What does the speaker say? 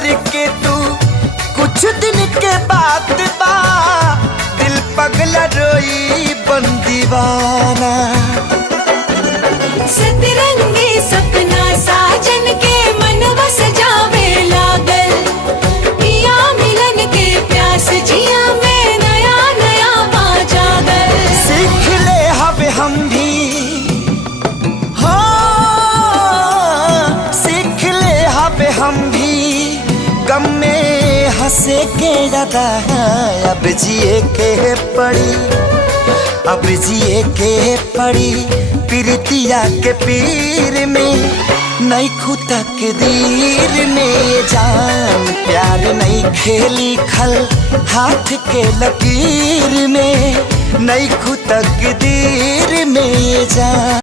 सवर के तू कुछ दिन के बाद बा दिल पगला रोई बन दीवाना। सतरंगी सपना साजन के मनवा सजावे लागल, पिया मिलन के प्यास जिया में नया नया पा जागल। सीख ले हब हम भी सीख ले हब हम भी गम में हंसे के ज्यादा अब जिए के पड़ी, अब जिए के पड़ी प्रीतिया के पीर में नहीं खुदा के दीर में जान। प्यार नहीं खेली खल हाथ के लकीर में नहीं खुदा के दीर में जान।